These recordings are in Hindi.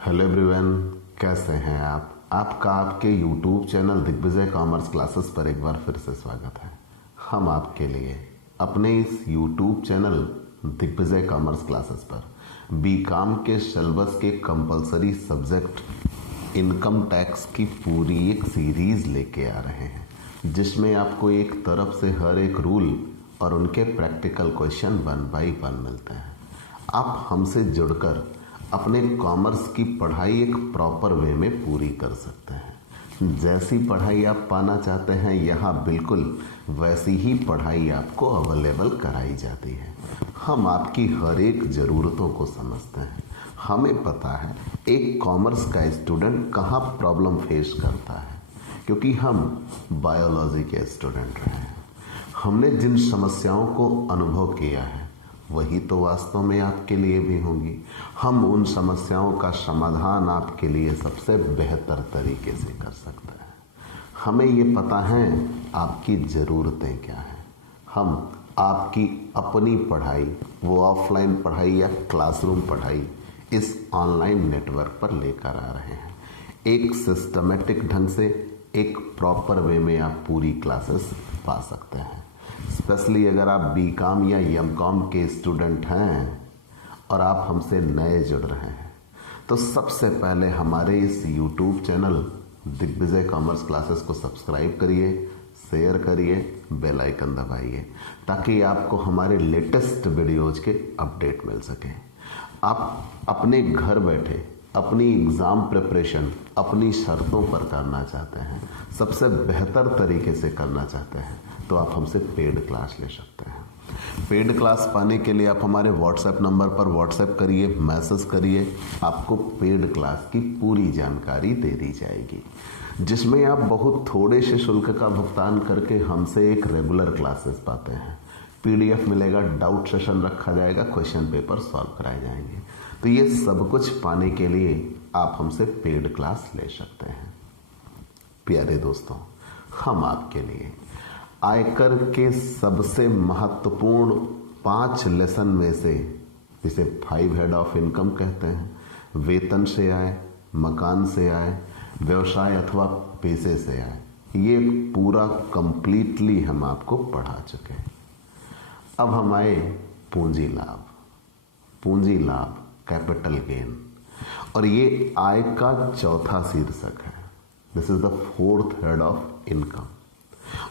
हेलो एवरीवन, कैसे हैं आप? आपका आपके YouTube channel Digvijay commerce classes पर एक बार फिर से स्वागत है। हम आपके लिए अपने इस YouTube channel Digvijay commerce classes पर बीकॉम के सिलेबस के कंपलसरी सब्जेक्ट इनकम टैक्स की पूरी एक सीरीज लेके आ रहे हैं, जिसमें आपको एक तरफ से हर एक रूल और उनके प्रैक्टिकल क्वेश्चन 1 बाय 1 मिलते हैं। आप हमसे जुड़कर अपने कॉमर्स की पढ़ाई एक प्रॉपर वे में पूरी कर सकते हैं। जैसी पढ़ाई आप पाना चाहते हैं, यहाँ बिल्कुल वैसी ही पढ़ाई आपको अवेलेबल कराई जाती है। हम आपकी हर एक ज़रूरतों को समझते हैं। हमें पता है एक कॉमर्स का स्टूडेंट कहाँ प्रॉब्लम फेस करता है, क्योंकि हम बायोलॉजी के स्टूडेंट रहे हैं। हमने जिन समस्याओं को अनुभव किया है वही तो वास्तव में आपके लिए भी होंगी। हम उन समस्याओं का समाधान आपके लिए सबसे बेहतर तरीके से कर सकते हैं। हमें ये पता है आपकी ज़रूरतें क्या हैं। हम आपकी अपनी पढ़ाई, वो ऑफलाइन पढ़ाई या क्लासरूम पढ़ाई, इस ऑनलाइन नेटवर्क पर लेकर आ रहे हैं। एक सिस्टमेटिक ढंग से, एक प्रॉपर वे में आप पूरी क्लासेस पा सकते हैं। स्पेशली अगर आप बीकॉम या एमकॉम के स्टूडेंट हैं और आप हमसे नए जुड़ रहे हैं, तो सबसे पहले हमारे इस YouTube channel Digvijay commerce classes को सब्सक्राइब करिए, शेयर करिए, बेल आइकन दबाइए, ताकि आपको हमारे लेटेस्ट वीडियोज के अपडेट मिल सके। आप अपने घर बैठे अपनी एग्ज़ाम प्रिपरेशन अपनी शर्तों पर करना चाहते हैं, सबसे बेहतर तरीके से करना चाहते हैं, तो आप हमसे पेड क्लास ले सकते हैं। पेड क्लास पाने के लिए आप हमारे व्हाट्सएप नंबर पर व्हाट्सएप करिए, मैसेज करिए, आपको पेड क्लास की पूरी जानकारी दे दी जाएगी, जिसमें आप बहुत थोड़े से शुल्क का भुगतान करके हमसे एक रेगुलर क्लासेस पाते हैं। PDF मिलेगा, डाउट सेशन रखा जाएगा, क्वेश्चन पेपर सॉल्व कराए जाएंगे। तो ये सब कुछ पाने के लिए आप हमसे पेड क्लास ले सकते हैं। प्यारे दोस्तों, हम आपके लिए आयकर के सबसे महत्वपूर्ण 5 लेसन में से, जिसे 5 हेड ऑफ इनकम कहते हैं, वेतन से आय, मकान से आय, व्यवसाय अथवा पैसे से आय, ये पूरा कंप्लीटली हम आपको पढ़ा चुके हैं। अब हम आए पूंजी लाभ। पूंजी लाभ, कैपिटल गेन, और ये आय का चौथा शीर्षक है। This is the 4th head of income.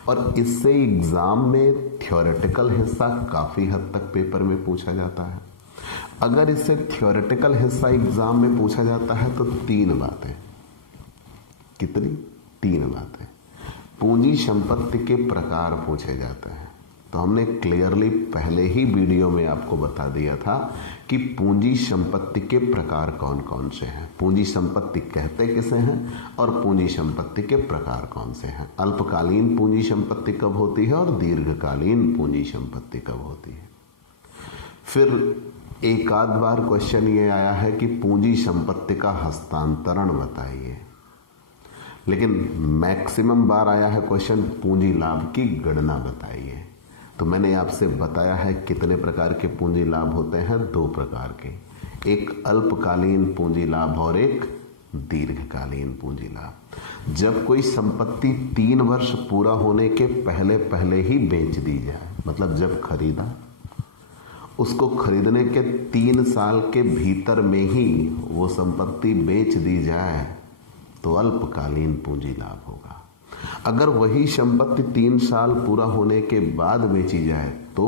और इससे एग्जाम में थ्योरेटिकल हिस्सा काफी हद तक पेपर में पूछा जाता है। अगर इससे थ्योरेटिकल हिस्सा एग्जाम में पूछा जाता है तो 3 बातें। कितनी? 3 बातें। पूंजी संपत्ति के प्रकार पूछे जाते हैं। तो हमने क्लियरली पहले ही वीडियो में आपको बता दिया था कि पूंजी संपत्ति के प्रकार कौन कौन से हैं, पूंजी संपत्ति कहते किसे हैं और पूंजी संपत्ति के प्रकार कौन से हैं। अल्पकालीन पूंजी संपत्ति कब होती है और दीर्घकालीन पूंजी संपत्ति कब होती है। फिर एक आध बार क्वेश्चन ये आया है कि पूंजी संपत्ति का हस्तांतरण बताइए, लेकिन मैक्सिमम बार आया है क्वेश्चन पूंजी लाभ की गणना बताइए। तो मैंने आपसे बताया है कितने प्रकार के पूंजी लाभ होते हैं, 2 प्रकार के, एक अल्पकालीन पूंजी लाभ और एक दीर्घकालीन पूंजी लाभ। जब कोई संपत्ति 3 वर्ष पूरा होने के पहले पहले ही बेच दी जाए, मतलब जब खरीदा, उसको खरीदने के 3 साल के भीतर में ही वो संपत्ति बेच दी जाए, तो अल्पकालीन पूंजी लाभ होगा। अगर वही संपत्ति 3 साल पूरा होने के बाद बेची जाए तो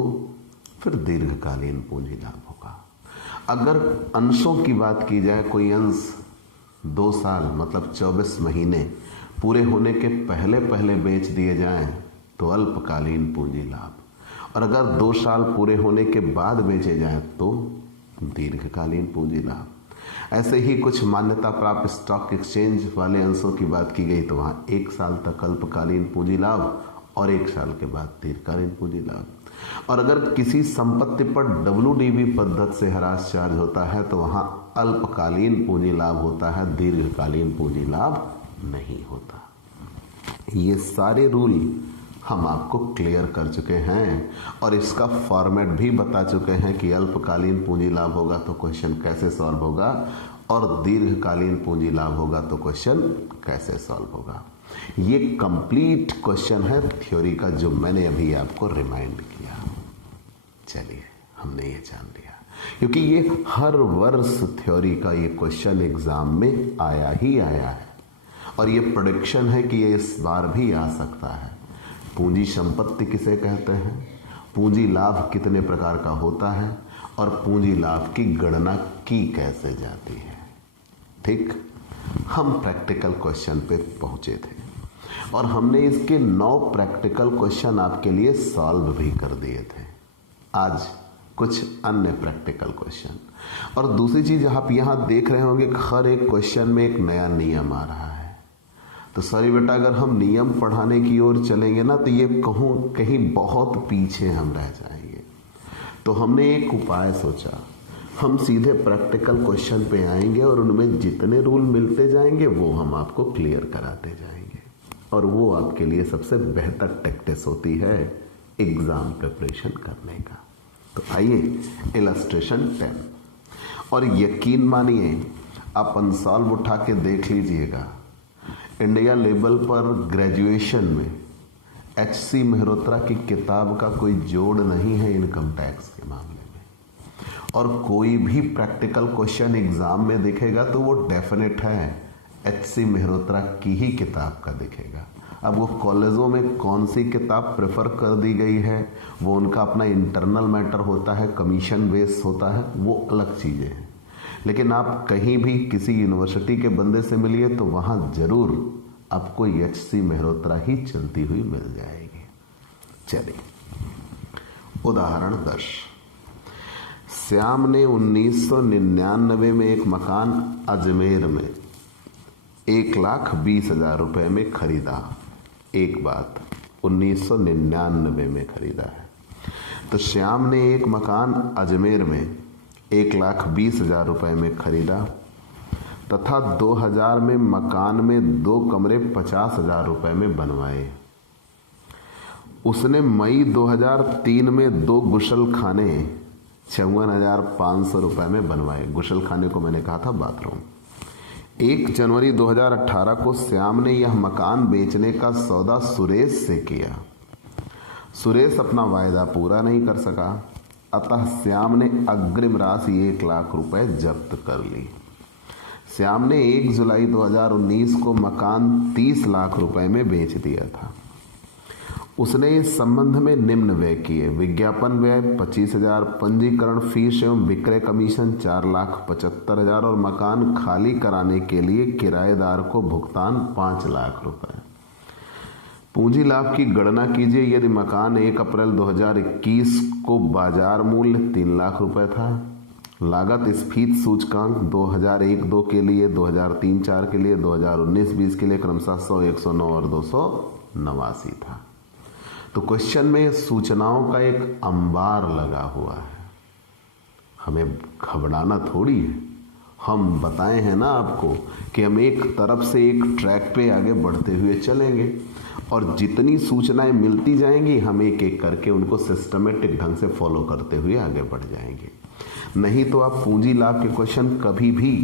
फिर दीर्घकालीन पूंजी लाभ होगा। अगर अंशों की बात की जाए, कोई अंश 2 साल मतलब 24 महीने पूरे होने के पहले पहले बेच दिए जाएं तो अल्पकालीन पूंजी लाभ, और अगर 2 साल पूरे होने के बाद बेचे जाएं तो दीर्घकालीन पूंजी लाभ। ऐसे ही कुछ मान्यता प्राप्त स्टॉक एक्सचेंज वाले अंशों की बात की गई तो वहाँ 1 साल तक अल्पकालीन पूंजी लाभ और 1 साल के बाद दीर्घकालीन पूंजी लाभ। और अगर किसी संपत्ति पर WDV पद्धति से हरास चार्ज होता है तो वहाँ अल्पकालीन पूंजी लाभ होता है, दीर्घकालीन पूंजी लाभ नहीं होता। ये सारे रूल हम आपको क्लियर कर चुके हैं और इसका फॉर्मेट भी बता चुके हैं कि अल्पकालीन पूंजी लाभ होगा तो क्वेश्चन कैसे सॉल्व होगा और दीर्घकालीन पूंजी लाभ होगा तो क्वेश्चन कैसे सॉल्व होगा। ये कंप्लीट क्वेश्चन है थ्योरी का जो मैंने अभी आपको रिमाइंड किया। चलिए हमने ये जान लिया, क्योंकि ये हर वर्ष थ्योरी का ये क्वेश्चन एग्जाम में आया ही आया है और ये प्रेडिक्शन है कि ये इस बार भी आ सकता है। पूंजी संपत्ति किसे कहते हैं, पूंजी लाभ कितने प्रकार का होता है और पूंजी लाभ की गणना की कैसे जाती है। ठीक, हम प्रैक्टिकल क्वेश्चन पे पहुंचे थे और हमने इसके 9 प्रैक्टिकल क्वेश्चन आपके लिए सॉल्व भी कर दिए थे। आज कुछ अन्य प्रैक्टिकल क्वेश्चन। और दूसरी चीज आप यहां देख रहे होंगे हर एक क्वेश्चन में एक नया नियम आ रहा है। तो सॉरी बेटा, अगर हम नियम पढ़ाने की ओर चलेंगे ना तो ये कहूं कहीं बहुत पीछे हम रह जाएंगे। तो हमने एक उपाय सोचा, हम सीधे प्रैक्टिकल क्वेश्चन पे आएंगे और उनमें जितने रूल मिलते जाएंगे वो हम आपको क्लियर कराते जाएंगे और वो आपके लिए सबसे बेहतर टैक्टिस होती है एग्जाम प्रिपरेशन करने का। तो आइए इलस्ट्रेशन 10। और यकीन मानिए आप अनसॉल्व उठा के देख लीजिएगा, इंडिया लेवल पर ग्रेजुएशन में HC मेहरोत्रा की किताब का कोई जोड़ नहीं है इनकम टैक्स के मामले में। और कोई भी प्रैक्टिकल क्वेश्चन एग्जाम में दिखेगा तो वो डेफिनेट है HC मेहरोत्रा की ही किताब का दिखेगा। अब वो कॉलेजों में कौन सी किताब प्रेफर कर दी गई है वो उनका अपना इंटरनल मैटर होता है, कमीशन बेस होता है, वो अलग चीज़ें हैं। लेकिन आप कहीं भी किसी यूनिवर्सिटी के बंदे से मिलिए तो वहाँ जरूर आपको HC मेहरोत्रा ही चलती हुई मिल जाएगी। चलिए उदाहरण 10। श्याम ने 1999 में एक मकान अजमेर में 1,20,000 रुपए में खरीदा। एक बात, 1999 में खरीदा है। तो श्याम ने एक मकान अजमेर में 1,20,000 रुपए में खरीदा तथा 2000 में मकान में 2 कमरे 50,000 रुपए में बनवाए। उसने मई 2003 में 2 गुसल खाने 54,500 रुपए में बनवाए। गुसल खाने को मैंने कहा था बाथरूम। 1 जनवरी 2018 को श्याम ने यह मकान बेचने का सौदा सुरेश से किया। सुरेश अपना वायदा पूरा नहीं कर सका, अतः श्याम ने अग्रिम राशि 1,00,000 रुपए जब्त कर ली। श्याम ने 1 जुलाई 2019 को मकान 30 लाख रुपए में बेच दिया था। उसने इस संबंध में निम्न व्यय किए: विज्ञापन व्यय 25,000, पंजीकरण फीस एवं विक्रय कमीशन 4,75,000 और मकान खाली कराने के लिए किराएदार को भुगतान 5 लाख रुपए। पूंजी लाभ की गणना कीजिए। यदि मकान 1 अप्रैल 2021 को बाजार मूल्य 3 लाख रुपए था, लागत स्फीत सूचकांक 2001-2 के लिए, 2003-4 के लिए, 2019-20 के लिए क्रमशः 100, 109 और 289 था। तो क्वेश्चन में सूचनाओं का एक अंबार लगा हुआ है। हमें घबराना थोड़ी है, हम बताए हैं ना आपको कि हम एक तरफ से एक ट्रैक पे आगे बढ़ते हुए चलेंगे और जितनी सूचनाएं मिलती जाएंगी हम एक एक करके उनको सिस्टमेटिक ढंग से फॉलो करते हुए आगे बढ़ जाएंगे। नहीं तो आप पूंजी लाभ के क्वेश्चन कभी भी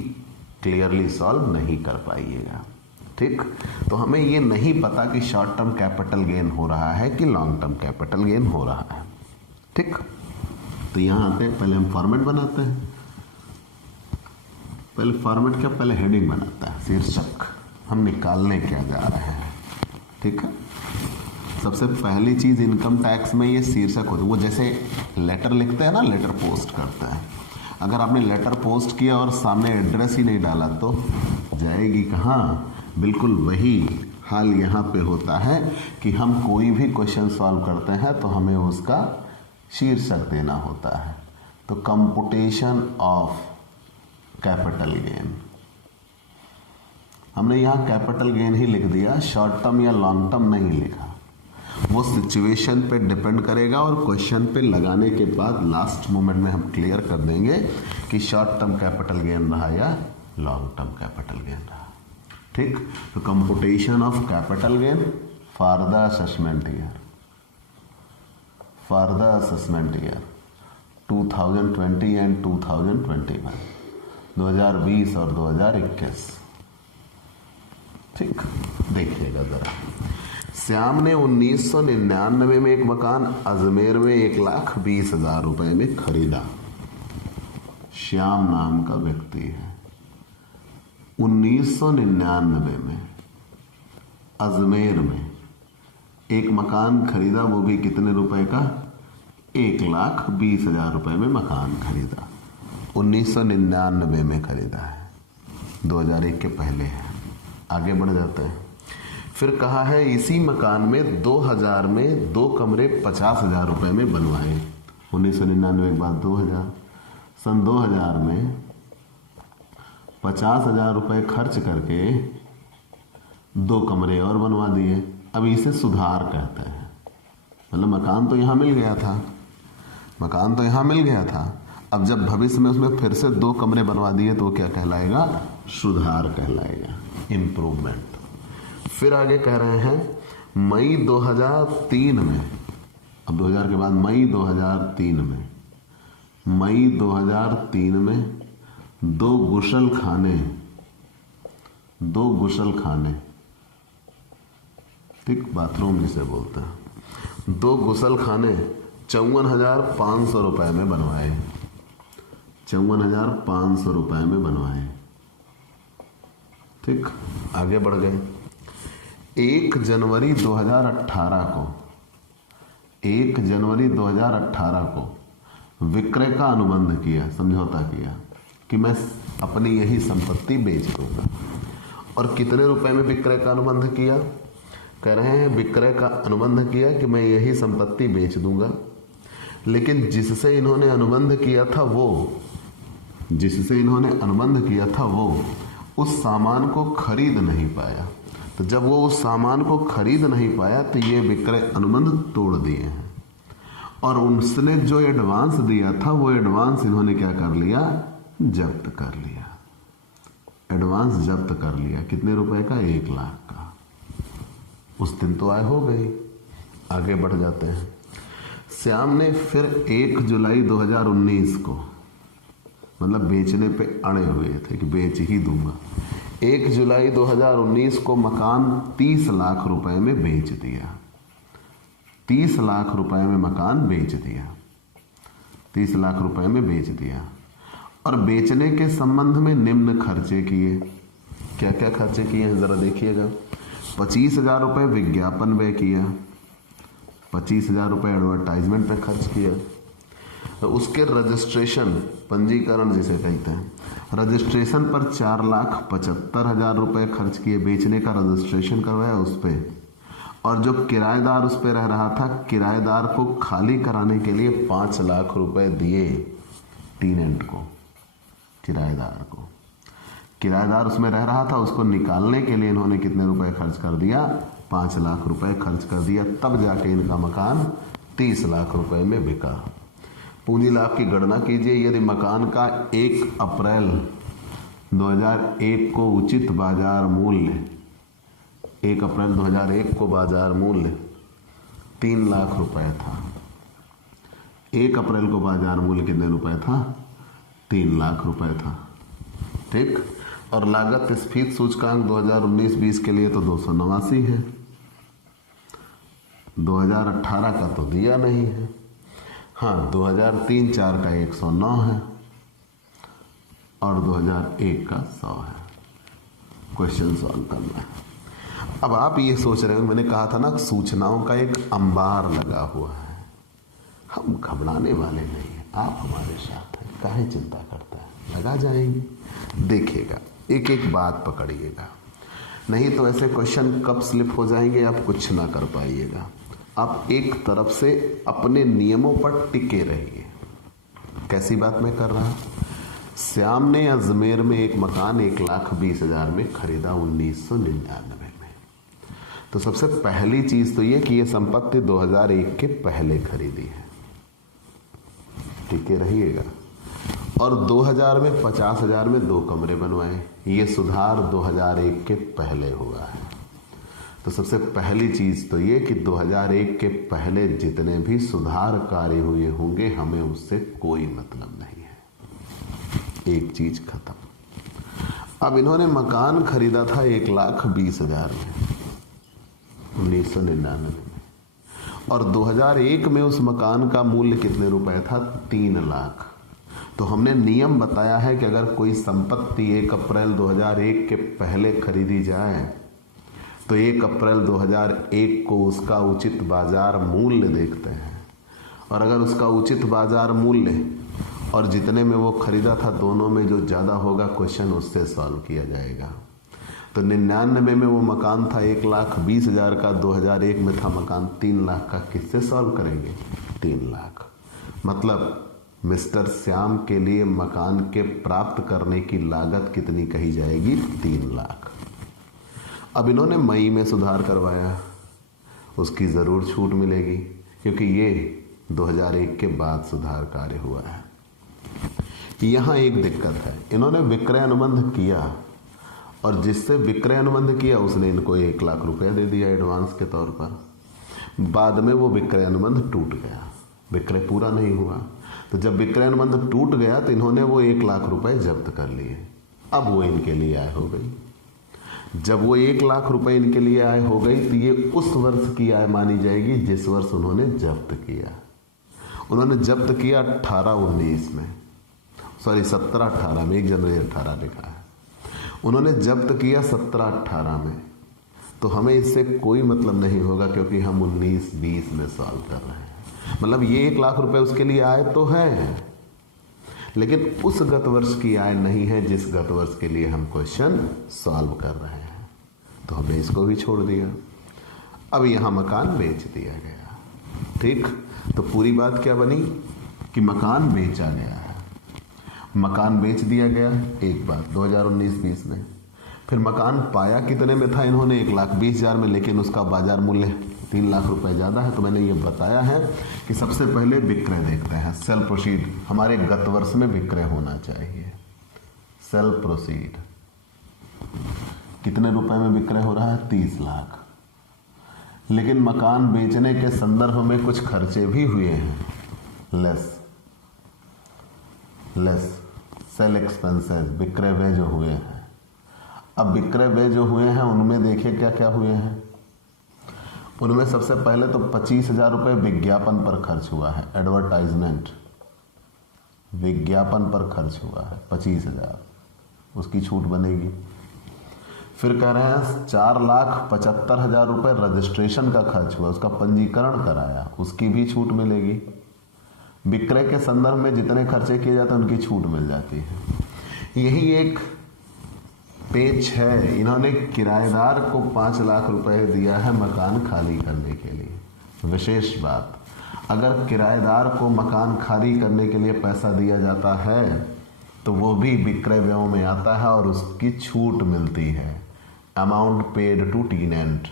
क्लियरली सॉल्व नहीं कर पाइएगा। ठीक, तो हमें ये नहीं पता कि शॉर्ट टर्म कैपिटल गेन हो रहा है कि लॉन्ग टर्म कैपिटल गेन हो रहा है। ठीक, तो यहां आते हैं, पहले हम फॉर्मेट बनाते हैं। पहले फॉर्मेट क्या, पहले हेडिंग बनाता है, शीर्षक हम निकालने क्या जा रहे हैं। ठीक है, सबसे पहली चीज इनकम टैक्स में ये शीर्षक होता है। वो जैसे लेटर लिखते हैं ना, लेटर पोस्ट करते हैं, अगर आपने लेटर पोस्ट किया और सामने एड्रेस ही नहीं डाला तो जाएगी कहाँ। बिल्कुल वही हाल यहाँ पे होता है कि हम कोई भी क्वेश्चन सॉल्व करते हैं तो हमें उसका शीर्षक देना होता है। तो कंप्यूटेशन ऑफ कैपिटल गेन, हमने यहाँ कैपिटल गेन ही लिख दिया, शॉर्ट टर्म या लॉन्ग टर्म नहीं लिखा। वो सिचुएशन पे डिपेंड करेगा और क्वेश्चन पे लगाने के बाद लास्ट मोमेंट में हम क्लियर कर देंगे कि शॉर्ट टर्म कैपिटल गेन रहा या लॉन्ग टर्म कैपिटल गेन रहा। ठीक, तो computation of capital gain for the assessment year, for the assessment year 2020 and 2021। 2020 और 2021। ठीक, देखिएगा जरा। श्याम ने 1999 में एक मकान अजमेर में 1,20,000 रुपए में खरीदा। श्याम नाम का व्यक्ति है। 1999 में अजमेर में एक मकान खरीदा, वो भी कितने रुपए का? 1,20,000 रुपए में मकान खरीदा। 1999 में खरीदा है, 2001 के पहले है। आगे बढ़ जाते हैं। फिर कहा है इसी मकान में 2000 में 2 कमरे 50,000 रुपए में बनवाए। 1999 के बाद 2000, सन 2000 में 50,000 रुपए खर्च करके 2 कमरे और बनवा दिए। अब इसे सुधार कहते हैं। मतलब मकान तो यहाँ मिल गया था, मकान तो यहाँ मिल गया था, अब जब भविष्य में उसमें फिर से 2 कमरे बनवा दिए तो क्या कहलाएगा? सुधार कहलाएगा, इम्प्रूवमेंट। फिर आगे कह रहे हैं मई 2003 में, अब 2000 के बाद मई 2003 में, मई 2003 में 2 गुसल खाने, ठीक, बाथरूम जिसे बोलते हैं, 2 गुसल खाने 54,500 रुपए में बनवाए। 54,500 रुपए में बनवाए। ठीक, आगे बढ़ गए। 1 जनवरी 2018 को, 1 जनवरी 2018 को विक्रय का अनुबंध किया, समझौता किया कि मैं अपनी यही संपत्ति बेच दूंगा। और कितने रुपए में विक्रय का अनुबंध किया? कह रहे हैं विक्रय का अनुबंध किया कि मैं यही संपत्ति बेच दूंगा, लेकिन जिससे इन्होंने अनुबंध किया था वो उस सामान को खरीद नहीं पाया। तो जब वो उस सामान को खरीद नहीं पाया तो ये विक्रय अनुबंध तोड़ दिए हैं। और उसने जो एडवांस दिया था वो एडवांस इन्होंने क्या कर लिया? जब्त कर लिया। एडवांस जब्त कर लिया। कितने रुपए का? 1 लाख का। उस दिन तो आय हो गई। आगे बढ़ जाते हैं। श्याम ने फिर 1 जुलाई 2019 को, मतलब बेचने पे अड़े हुए थे कि बेच ही दूंगा, 1 जुलाई 2019 को मकान 30 लाख रुपए में बेच दिया। 30 लाख रुपए में मकान बेच दिया। 30 लाख रुपए में बेच दिया। और बेचने के संबंध में निम्न खर्चे किए। क्या क्या खर्चे किए हैं जरा देखिएगा। 25,000 रुपये विज्ञापन व्यय किया, 25,000 रुपये एडवर्टाइजमेंट पे खर्च किया। तो उसके रजिस्ट्रेशन, पंजीकरण जिसे कहते हैं, रजिस्ट्रेशन पर 4,75,000 रुपये खर्च किए। बेचने का रजिस्ट्रेशन करवाया उस पर। और जो किराएदार उस पर रह रहा था, किराएदार को खाली कराने के लिए 5 लाख रुपए दिए टीनेंट को, किराएदार उसमें रह रहा था, उसको निकालने के लिए इन्होंने कितने रुपए खर्च कर दिया? 5 लाख रुपए खर्च कर दिया। तब जाके इनका मकान 30 लाख रुपए में बिका। पूंजी लाभ की गणना कीजिए। यदि मकान का 1 अप्रैल 2001 को उचित बाजार मूल्य, 1 अप्रैल 2001 को बाजार मूल्य 3 लाख रुपए था। 1 अप्रैल को बाजार मूल्य कितने रुपए था? 3 लाख रुपए था। ठीक। और लागत स्फीत सूचकांक 2019-20 के लिए तो 289 है। 2018 का तो दिया नहीं है। हाँ, 2003-04 का 109 है और 2001 का 100 है। क्वेश्चन सॉल्व करना है। अब आप ये सोच रहे हो, मैंने कहा था ना, सूचनाओं का एक अंबार लगा हुआ है। हम घबराने वाले नहीं हैं, आप हमारे साथ हैं, काहे चिंता करता है, लगा जाएंगे। देखिएगा, एक एक बात पकड़िएगा, नहीं तो ऐसे क्वेश्चन कब स्लिप हो जाएंगे आप कुछ ना कर पाइएगा। आप एक तरफ से अपने नियमों पर टिके रहिए। कैसी बात मैं कर रहा? श्याम ने अजमेर में एक मकान 1,20,000 में खरीदा 1999 में। तो सबसे पहली चीज तो ये कि ये संपत्ति 2001 के पहले खरीदी है। टिके रहिएगा। और 2000 में 50,000 में 2 कमरे बनवाए। ये सुधार 2001 के पहले हुआ है। तो सबसे पहली चीज तो ये कि 2001 के पहले जितने भी सुधार कार्य हुए होंगे, हमें उससे कोई मतलब नहीं है। एक चीज खत्म। अब इन्होंने मकान खरीदा था 1,20,000 में 1999 में, और 2001 में उस मकान का मूल्य कितने रुपए था? 3 लाख। तो हमने नियम बताया है कि अगर कोई संपत्ति 1 अप्रैल 2001 के पहले खरीदी जाए तो 1 अप्रैल 2001 को उसका उचित बाजार मूल्य देखते हैं, और अगर उसका उचित बाजार मूल्य और जितने में वो खरीदा था दोनों में जो ज़्यादा होगा, क्वेश्चन उससे सॉल्व किया जाएगा। तो 99 में वो मकान था 1,20,000 का, 2001 में था मकान 3 लाख का। किससे सॉल्व करेंगे? 3 लाख। मतलब मिस्टर श्याम के लिए मकान के प्राप्त करने की लागत कितनी कही जाएगी? 3 लाख। अब इन्होंने मई में सुधार करवाया, उसकी ज़रूर छूट मिलेगी क्योंकि ये 2001 के बाद सुधार कार्य हुआ है। यहाँ एक दिक्कत है, इन्होंने विक्रय अनुबंध किया और जिससे विक्रय अनुबंध किया उसने इनको 1 लाख रुपया दे दिया एडवांस के तौर पर। बाद में वो विक्रय अनुबंध टूट गया, विक्रय पूरा नहीं हुआ। तो जब विक्रय अनुबंध टूट गया तो इन्होंने वो 1 लाख रुपए जब्त कर लिए। अब वो इनके लिए आय हो गई। जब वो 1 लाख रुपए इनके लिए आय हो गई तो ये उस वर्ष की आय मानी जाएगी जिस वर्ष उन्होंने जब्त किया। उन्होंने जब्त किया 18-19 में, सॉरी 17-18 में, 1 जनवरी 18 लिखा है। उन्होंने जब्त किया 17-18 में, तो हमें इससे कोई मतलब नहीं होगा क्योंकि हम 19-20 में सॉल्व कर रहे हैं। मतलब ये 1 लाख रुपए उसके लिए आय तो है, लेकिन उस गत वर्ष की आय नहीं है जिस गत वर्ष के लिए हम क्वेश्चन सॉल्व कर रहे हैं, तो हमने इसको भी छोड़ दिया। अब यहां मकान बेच दिया गया। ठीक, तो पूरी बात क्या बनी कि मकान बेचा गया है। मकान बेच दिया गया एक बार 2019-20 में। फिर मकान पाया कितने में था इन्होंने? 1,20,000 में, लेकिन उसका बाजार मूल्य 3 लाख रुपए ज़्यादा है। तो मैंने ये बताया है कि सबसे पहले विक्रय देखते हैं, सेल प्रोसीड। हमारे गत वर्ष में विक्रय होना चाहिए। सेल प्रोसीड कितने रुपए में विक्रय हो रहा है? 30 लाख। लेकिन मकान बेचने के संदर्भ में कुछ खर्चे भी हुए हैं, लेस सेल एक्सपेंसेस, विक्रय व्यय जो हुए हैं। अब विक्रय व्यय जो हुए हैं उनमें देखिए क्या क्या हुए हैं। उनमें सबसे पहले तो 25,000 रुपये विज्ञापन पर खर्च हुआ है, एडवर्टाइजमेंट, विज्ञापन पर खर्च हुआ है 25,000, उसकी छूट बनेगी। फिर कह रहे हैं 4,75,000 रुपये रजिस्ट्रेशन का खर्च हुआ, उसका पंजीकरण कराया, उसकी भी छूट मिलेगी। विक्रय के संदर्भ में जितने खर्चे किए जाते हैं उनकी छूट मिल जाती है। यही एक पेच है। इन्होंने किराएदार को 5 लाख रुपए दिया है मकान खाली करने के लिए। विशेष बात, अगर किराएदार को मकान खाली करने के लिए पैसा दिया जाता है तो वो भी विक्रय व्ययों में आता है और उसकी छूट मिलती है, अमाउंट पेड टू टेनेंट।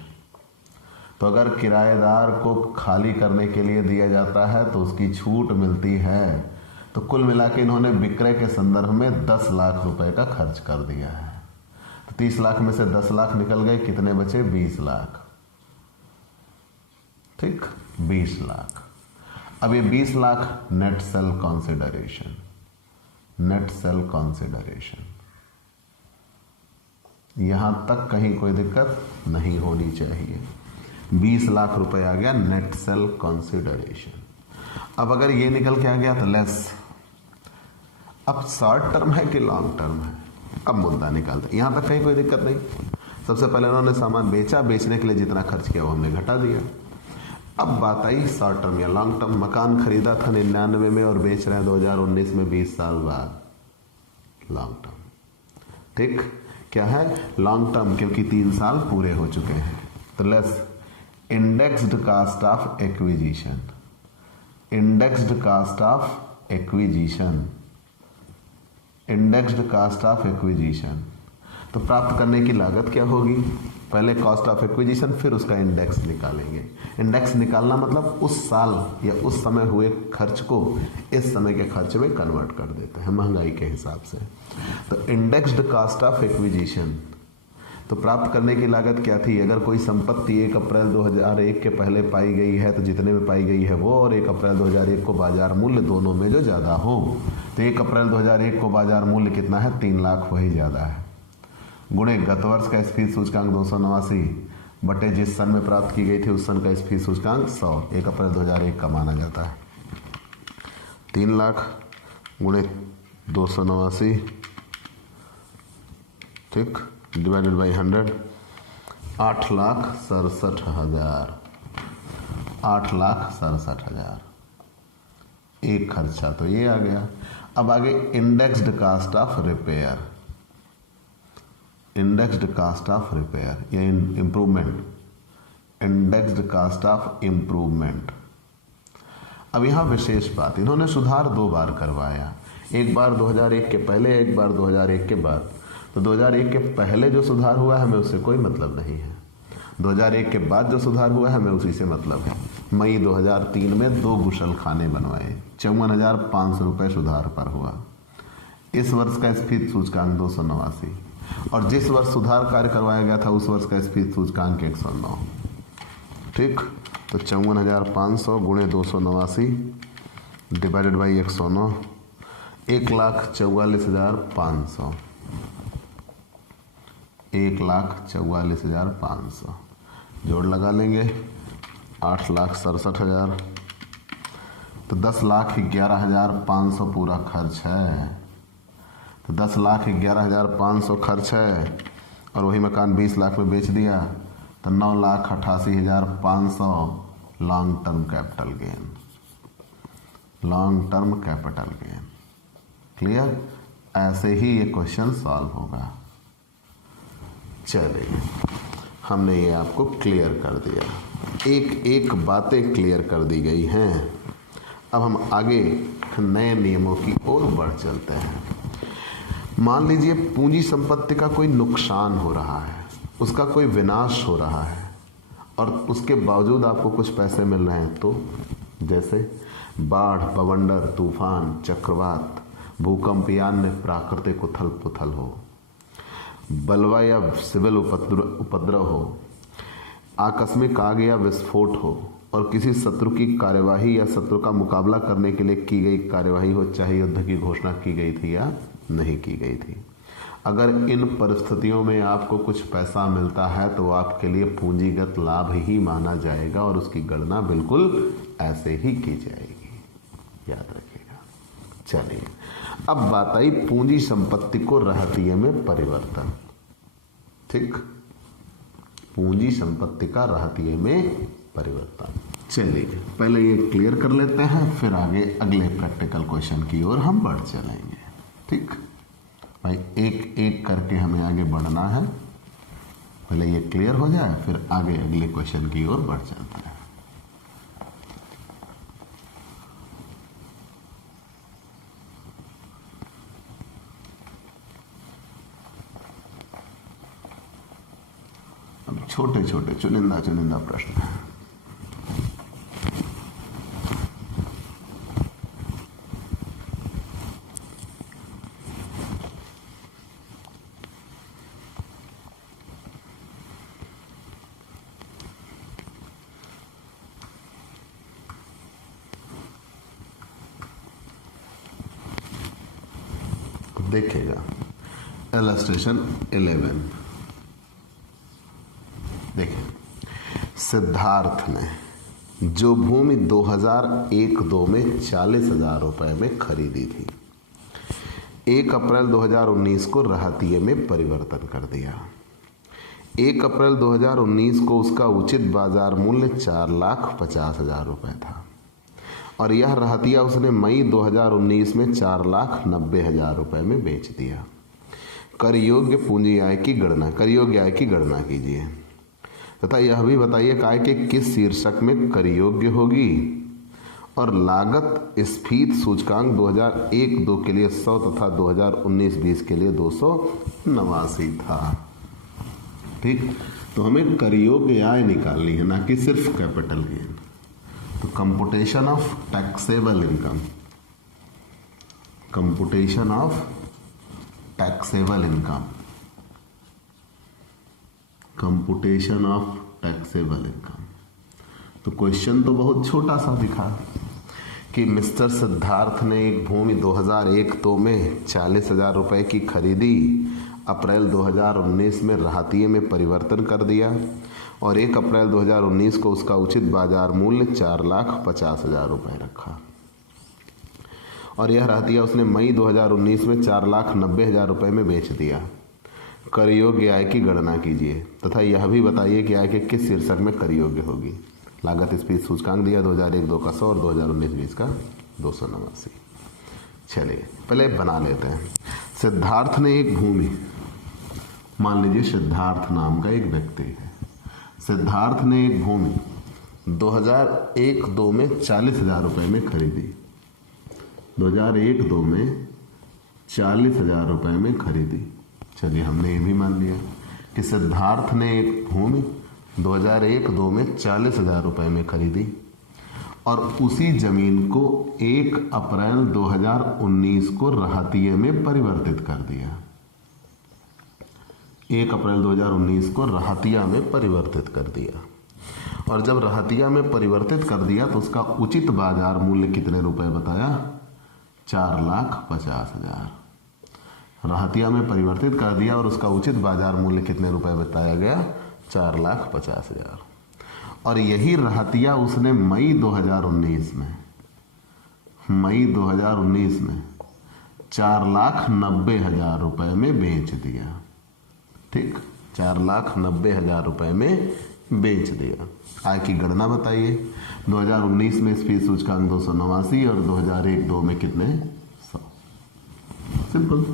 तो अगर किराएदार को खाली करने के लिए दिया जाता है तो उसकी छूट मिलती है। तो कुल मिला के इन्होंने विक्रय के संदर्भ में 10 लाख रुपए का खर्च कर दिया है। तो 30 लाख में से 10 लाख निकल गए, कितने बचे? 20 लाख। ठीक, 20 लाख। अब ये 20 lakh net sale consideration, net sale consideration, यहां तक कहीं कोई दिक्कत नहीं होनी चाहिए। 20 लाख रुपए आ गया नेट सेल कंसिडरेशन। अब अगर ये निकल के आ गया तो लेस। अब शॉर्ट टर्म है कि लॉन्ग टर्म है, अब मुद्दा निकालते। यहां तक कहीं कोई दिक्कत नहीं। सबसे पहले उन्होंने सामान बेचा, बेचने के लिए जितना खर्च किया वो हमने घटा दिया। अब बात आई शॉर्ट टर्म या लॉन्ग टर्म। मकान खरीदा था 99 में और बेच रहे हैं 2019 में, 20 साल बाद, लॉन्ग टर्म। ठीक, क्या है? लॉन्ग टर्म, क्योंकि 3 साल पूरे हो चुके हैं। तो less indexed cost of acquisition, indexed cost of acquisition, indexed cost of acquisition. तो प्राप्त करने की लागत क्या होगी? पहले कॉस्ट ऑफ एक्विजिशन, फिर उसका इंडेक्स निकालेंगे। इंडेक्स निकालना मतलब उस साल या उस समय हुए खर्च को इस समय के खर्च में कन्वर्ट कर देते हैं महंगाई के हिसाब से। तो इंडेक्स्ड कॉस्ट ऑफ एक्विजिशन, तो प्राप्त करने की लागत क्या थी? अगर कोई संपत्ति 1 अप्रैल 2001 के पहले पाई गई है तो जितने में पाई गई है वो, और 1 अप्रैल 2001 को बाजार मूल्य, दोनों में जो ज़्यादा हो। तो 1 अप्रैल 2001 को बाजार मूल्य कितना है? 3 लाख, वही ज़्यादा है। गुणे गत वर्ष का स्फीति सूचकांक 289 बटे जिस सन में प्राप्त की गई थी उस सन का स्फीति सूचकांक 100 1 अप्रैल 2001 का माना जाता है। 3 लाख गुणे 289 ठीक डिवाइडेड बाई 100 8,67,000 8,67,000 एक खर्चा तो ये आ गया। अब आगे indexed cost of repair, indexed cost of repair या improvement, indexed cost of improvement. अब यहां विशेष बात, इन्होंने सुधार 2 बार करवाया, एक बार 2001 के पहले, एक बार 2001 के बाद। तो 2001 के पहले जो सुधार हुआ है हमें उससे कोई मतलब नहीं है, 2001 के बाद जो सुधार हुआ है हमें उसी से मतलब है। मई 2003 में 2 गुसल खाने बनवाए, 54,500 रुपये सुधार पर हुआ। इस वर्ष का स्फीति सूचकांक 289 और जिस वर्ष सुधार कार्य करवाया गया था उस वर्ष का स्फीति सूचकांक 109 ठीक। तो 54,500 गुणे 289 डिवाइडेड बाई 109 1,44,500 1,44,500 जोड़ लगा लेंगे 8,67,000 तो 10,11,500 पूरा खर्च है। तो 10,11,500 खर्च है और वही मकान 20 लाख में बेच दिया तो 9,88,500 long term capital gain, long term capital gain. Clear? ऐसे ही ये क्वेश्चन सॉल्व होगा। चलिए हमने ये आपको क्लियर कर दिया, एक एक बातें क्लियर कर दी गई हैं। अब हम आगे नए नियमों की ओर बढ़ चलते हैं। मान लीजिए पूंजी संपत्ति का कोई नुकसान हो रहा है, उसका कोई विनाश हो रहा है और उसके बावजूद आपको कुछ पैसे मिल रहे हैं, तो जैसे बाढ़, बवंडर, तूफान, चक्रवात, भूकंप या अन्य प्राकृतिक उथल पुथल हो, बलवा या सिविल उपद्रव हो, आकस्मिक आग या विस्फोट हो और किसी शत्रु की कार्यवाही या शत्रु का मुकाबला करने के लिए की गई कार्यवाही हो, चाहे युद्ध की घोषणा की गई थी या नहीं की गई थी। अगर इन परिस्थितियों में आपको कुछ पैसा मिलता है तो आपके लिए पूंजीगत लाभ ही माना जाएगा और उसकी गणना बिल्कुल ऐसे ही की जाएगी, याद रखिएगा। चलिए अब बात आई पूंजी संपत्ति को रहतिये में परिवर्तन। ठीक, पूंजी संपत्ति का रहतिये में परिवर्तन। चलिए पहले ये क्लियर कर लेते हैं, फिर आगे अगले प्रैक्टिकल क्वेश्चन की ओर हम बढ़ चलेंगे। ठीक भाई, एक एक करके हमें आगे बढ़ना है। पहले ये क्लियर हो जाए फिर आगे अगले क्वेश्चन की ओर बढ़ चलते हैं। अब छोटे छोटे चुनिंदा चुनिंदा प्रश्न हैं। देखिएगा इलस्ट्रेशन 11। देखिए, सिद्धार्थ ने जो भूमि 2001-2 में 40,000 रुपए में खरीदी थी, 1 अप्रैल 2019 को रहतिये में परिवर्तन कर दिया। 1 अप्रैल 2019 को उसका उचित बाजार मूल्य 4,50,000 रुपए था और यह रहतिया उसने मई 2019 में 4,90,000 रुपए में बेच दिया। कर योग्य पूंजी आय की गणना, कर योग्य आय की गणना कीजिए तथा यह भी बताइए आय के किस शीर्षक में कर योग्य होगी और लागत स्फीति सूचकांक 2001-2 के लिए 100 तथा 2019-20 के लिए 289 था। ठीक, तो हमें कर योग्य आय निकालनी है, ना कि सिर्फ कैपिटल गेन। तो computation of taxable income, computation of taxable income, computation of taxable income. तो क्वेश्चन तो बहुत छोटा सा दिखा कि मिस्टर सिद्धार्थ ने एक भूमि 2001-2 में 40,000 रुपए की खरीदी अप्रैल 2019 में राहतिये में परिवर्तन कर दिया और 1 अप्रैल 2019 को उसका उचित बाजार मूल्य 4,50,000 रुपये रखा और यह राहतिया उसने मई 2019 में 4,90,000 रुपये में बेच दिया। कर योग्य आय की गणना कीजिए तथा यह भी बताइए कि आय के किस शीर्षक में कर योग्य होगी। लागत स्फीति सूचकांक दिया 2001-2 का 100 और 2019-20 का 289। चलिए पहले बना लेते हैं। सिद्धार्थ ने एक भूमि, मान लीजिए सिद्धार्थ नाम का एक व्यक्ति है। सिद्धार्थ ने एक भूमि 2001-2 में 40,000 रुपये में खरीदी। 2001-2 में 40,000 रुपये में खरीदी। चलिए हमने ये भी मान लिया कि सिद्धार्थ ने एक भूमि 2001-2 में 40,000 रुपये में खरीदी और उसी जमीन को 1 अप्रैल 2019 को राहतिये में परिवर्तित कर दिया। 1 अप्रैल 2019 को राहतिया में परिवर्तित कर दिया और जब राहतिया में परिवर्तित कर दिया तो उसका उचित बाजार मूल्य कितने रुपए बताया? 4,50,000। राहतिया में परिवर्तित कर दिया और उसका उचित बाजार मूल्य कितने रुपए बताया गया? 4,50,000। और यही राहतिया उसने मई 2019 में 4,90,000 रुपये में बेच दिया। ठीक, 4,90,000 रुपये में बेच दिया। आय की गणना बताइए। 2019 में स्फीति सूचकांक 289 और 2001-2 में कितने? 100। सिंपल।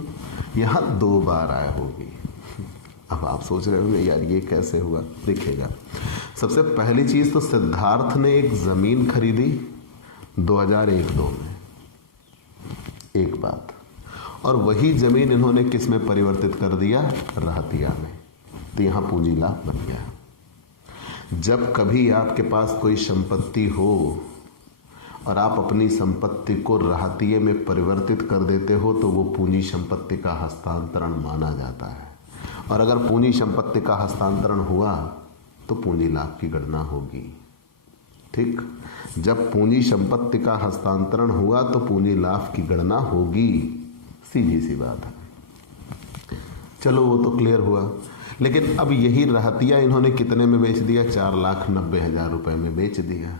यहाँ 2 बार आय होगी। अब आप सोच रहे होंगे यार ये कैसे हुआ? देखिएगा, सबसे पहली चीज तो सिद्धार्थ ने एक जमीन खरीदी 2001-2 में, एक बात, और वही जमीन इन्होंने किस में परिवर्तित कर दिया? राहतिया में। तो यहां पूंजी लाभ बन गया। जब कभी आपके पास कोई संपत्ति हो और आप अपनी संपत्ति को राहतिये में परिवर्तित कर देते हो तो वो पूंजी संपत्ति का हस्तांतरण माना जाता है। और अगर पूंजी संपत्ति का हस्तांतरण हुआ तो पूंजी लाभ की गणना होगी। ठीक, जब पूंजी संपत्ति का हस्तांतरण हुआ तो पूंजी लाभ की गणना होगी। सीधी सी बात है। चलो वो तो क्लियर हुआ। लेकिन अब यही राहतिया इन्होंने कितने में बेच दिया? 4,90,000 रुपये में बेच दिया।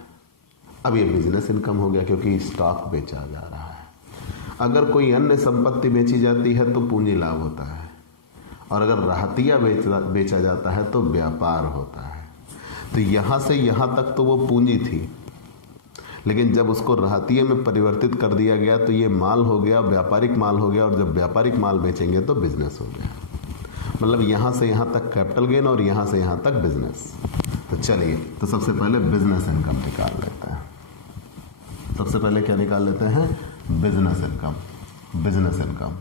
अब ये बिजनेस इनकम हो गया क्योंकि स्टॉक बेचा जा रहा है। अगर कोई अन्य संपत्ति बेची जाती है तो पूंजी लाभ होता है और अगर राहतिया बेचा जाता है तो व्यापार होता है। तो यहां से यहां तक तो वो पूंजी थी, लेकिन जब उसको राहतिये में परिवर्तित कर दिया गया तो ये माल हो गया, व्यापारिक माल हो गया, और जब व्यापारिक माल बेचेंगे तो बिजनेस हो गया। मतलब यहां से यहां तक कैपिटल गेन और यहां से यहां तक बिजनेस। तो चलिए, तो सबसे पहले बिजनेस इनकम निकाल लेते हैं। सबसे पहले क्या निकाल लेते हैं? Business income. बिजनेस इनकम,